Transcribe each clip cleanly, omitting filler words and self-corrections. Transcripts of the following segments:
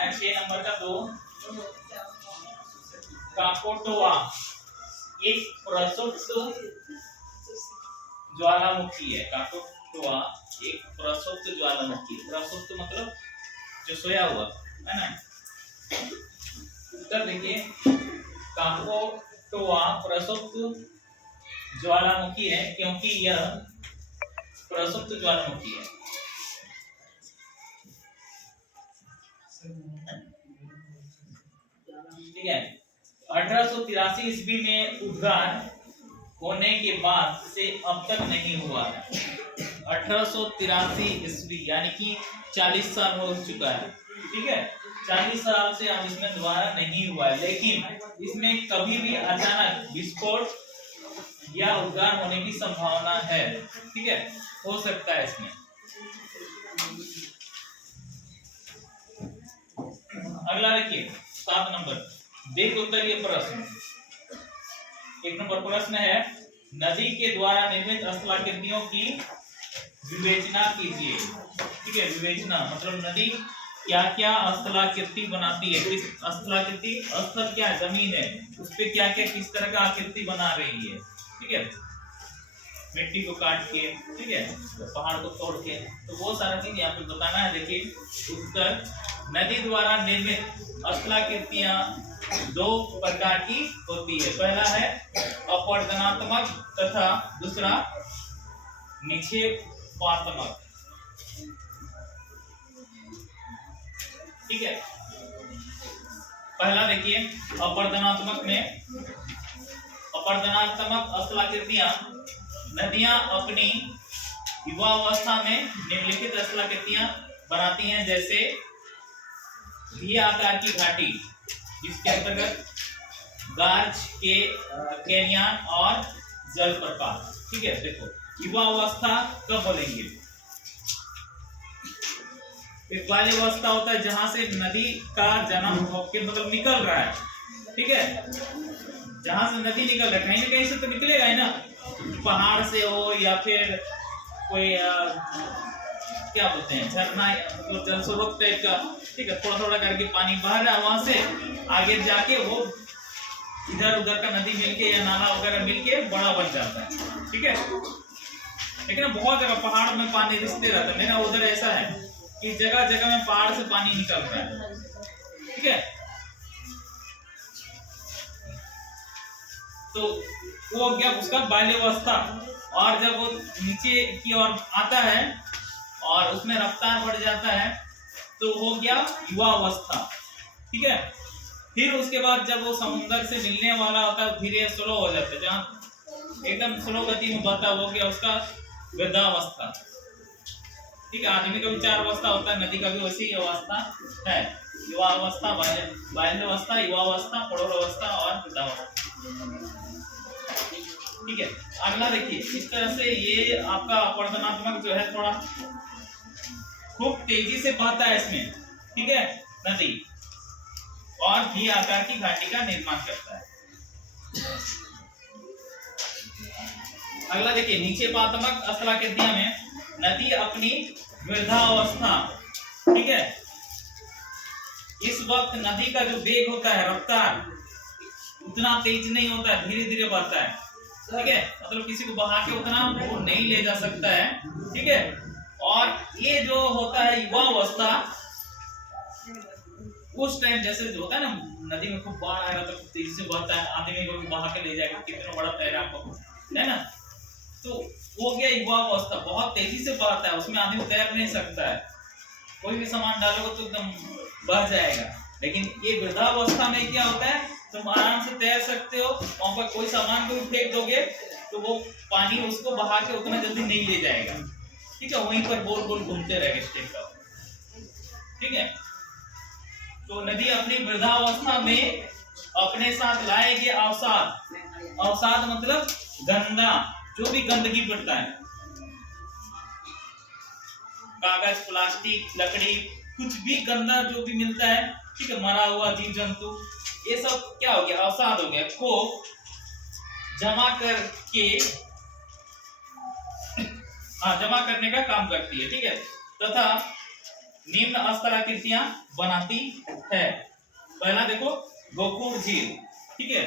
है 6 नंबर का 2। काकोटोआ एक प्रसुप्त ज्वालामुखी है। काकोटोआ एक प्रसुप्त ज्वालामुखी। प्रसुप्त मतलब जो सोया हुआ है ना। उत्तर देखिए, काकोटोआ प्रसुप्त ज्वालामुखी है क्योंकि यह प्रसुप्त ज्वालामुखी है। ठीक है। 1883 ईस्वी में उद्गार होने के बाद से अब तक नहीं हुआ है। 1883 ईस्वी यानी कि 40 साल हो चुका है। ठीक है, 40 साल से अब इसमें दोबारा नहीं हुआ है, लेकिन इसमें कभी भी अचानक विस्फोट या उद्गार होने की संभावना है। ठीक है, हो सकता है इसमें। अगला देखिए 7 नंबर, देख उत्तरीय प्रश्न। 1 नंबर प्रश्न है, नदी के द्वारा निर्मित स्थलाकृतियों की विवेचना कीजिए। ठीक है, विवेचना मतलब नदी क्या क्या स्थलाकृति बनाती है। किस स्थलाकृति, स्थल क्या जमीन है, उस पे क्या क्या किस तरह का आकृति बना रही है। ठीक है, मिट्टी को काट के, ठीक है, पहाड़ को तोड़ के, तो वो सारा चीज यहाँ पे बताना है। देखिए उत्तर, नदी द्वारा निर्मित स्थलाकृतियां 2 प्रकार की होती है। पहला है अपवर्तनात्मक तथा दूसरा निक्षेपात्मक। ठीक है, पहला देखिए अपवर्तनात्मक में, अपवर्तनात्मक स्थलाकृतियां नदियां अपनी युवावस्था में निम्नलिखित स्थलाकृतियां बनाती हैं, जैसे भी आकार की घाटी, जिसके अंतर्गत गार्ज के कैनियन और जलप्रपात। ठीक है, देखो युवावस्था कब बोलेंगे, एक बाल्यावस्था होता है जहां से नदी का जन्म होकर मतलब निकल रहा है। ठीक है, जहां से नदी निकल रहा है, कहीं ना कहीं से तो निकलेगा ही ना, पहाड़ से हो या फिर कोई क्या बोलते हैं झरना, मतलब जल स्रोत टाइप का। ठीक है, थोड़ा थोड़ा करके पानी बह रहा है, वहां से आगे जाके वो इधर उधर का नदी मिलके या नाला वगैरह मिलके बड़ा बन जाता है। ठीक है, लेकिन बहुत जगह पहाड़ में पानी रिसते रहता है। मेरा उधर ऐसा है कि जगह जगह में पहाड़ से पानी निकलता है। ठीक है, तो वो हो गया उसका बाल्यावस्था। और जब वो नीचे की ओर आता है और उसमें रफ्तार बढ़ जाता है तो हो गया युवावस्था। ठीक है, फिर उसके बाद जब वो समुद्र से मिलने वाला होता है धीरे स्लो हो जाता है, जहाँ एकदम स्लो गति में बहता हो गया उसका वृद्धावस्था। ठीक है, आदमी का भी 4 अवस्था होता है, नदी का भी वैसी ही अवस्था है, युवावस्था, बाल्यावस्था, युवावस्था, प्रौढ़ावस्था और वृद्धावस्था। ठीक है, अगला देखिए, इस तरह से ये आपका अपवर्तनात्मक जो है थोड़ा खूब तेजी से बहता है इसमें। ठीक है, नदी और भी आकार की घाटी का निर्माण करता है। अगला देखिए, निक्षेपात्मक स्थलाकृतियां में नदी अपनी वृद्धावस्था, ठीक है, इस वक्त नदी का जो वेग होता है, रफ्तार उतना तेज नहीं होता है, धीरे धीरे बढ़ता है। ठीक है, मतलब किसी को बहा के उतना वो नहीं ले जा सकता है। ठीक है, और ये जो होता है युवावस्था, उस टाइम जैसे जो होता है ना, नदी में खूब बाढ़ आएगा तो तेजी से बहता है, आदमी को भी बहा के ले जाएगा, कितना बड़ा तैराक हो, है ना। तो वो गया युवावस्था, बहुत तेजी से बहता है, उसमें आदमी तैर नहीं सकता है, कोई भी सामान डालोगे तो एकदम बह जाएगा। लेकिन ये वृद्धावस्था में क्या होता है, तुम आराम से तैर सकते हो, वहां पर कोई सामान को फेंक दोगे तो वो पानी उसको बहा के उतना जल्दी नहीं ले जाएगा। ठीक है, वहीं पर गोल गोल घूमते रहेगा स्टेप पर। ठीक है, तो नदी अपनी वृद्धावस्था में अपने साथ लाएगी अवसाद। अवसाद मतलब गंदा, जो भी गंदगी पड़ता है, कागज, प्लास्टिक, लकड़ी, कुछ भी गंदा जो भी मिलता है, ठीक है, मरा हुआ जीव जंतु, ये सब क्या हो गया, अवसाद हो गया, को जमा करके जमा करने का काम करती है। ठीक है, तथा निम्न स्थलाकृतियां बनाती है। पहला देखो गोखुर झील, ठीक है,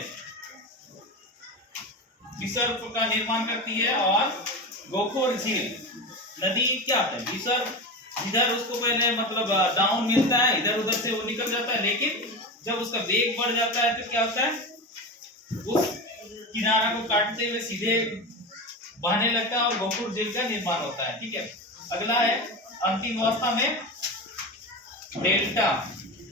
विसर्ग का निर्माण करती है। और गोखुर झील नदी क्या होता है, विसर्ग इधर उसको पहले मतलब डाउन मिलता है, इधर उधर से वो निकल जाता है, लेकिन जब उसका वेग बढ़ जाता है तो क्या होता है, उस किनारा को काटते हुए सीधे बहने लगता है और गोखुर झील का निर्माण होता है। ठीक है, अगला है अंतिम अवस्था में डेल्टा।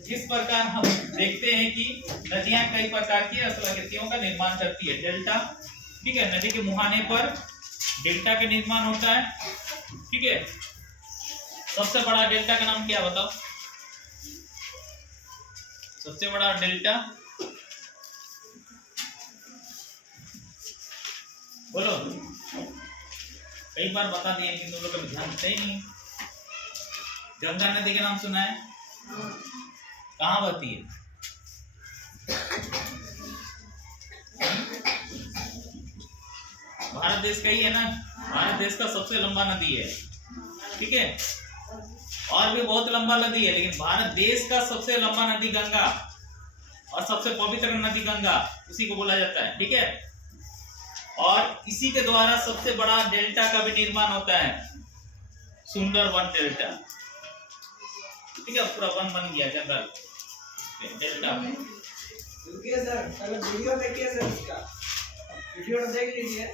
इस प्रकार हम देखते हैं कि नदियां कई प्रकार की स्थलाकृतियों का निर्माण करती है। डेल्टा, ठीक है, नदी के मुहाने पर डेल्टा का निर्माण होता है। ठीक है, सबसे बड़ा डेल्टा का नाम क्या बताओ, सबसे बड़ा डेल्टा बोलो। कई बार बता दिए कि तुम लोग कभी ध्यान देते ही नहीं। गंगा नदी का नाम सुना है, कहाँ बहती है, भारत देश का ही है ना, भारत देश का सबसे लंबा नदी है। ठीक है, और भी बहुत लंबा नदी है, लेकिन भारत देश का सबसे लंबा नदी गंगा और सबसे पवित्र नदी गंगा, उसी को बोला जाता है। ठीक है, और इसी के द्वारा सबसे बड़ा डेल्टा का भी निर्माण होता है, सुंदरवन डेल्टा। ठीक है, पूरा वन बन गया जंगल डेल्टा में। सर, वीडियो देखिए सर, इसका वीडियो देख लीजिए।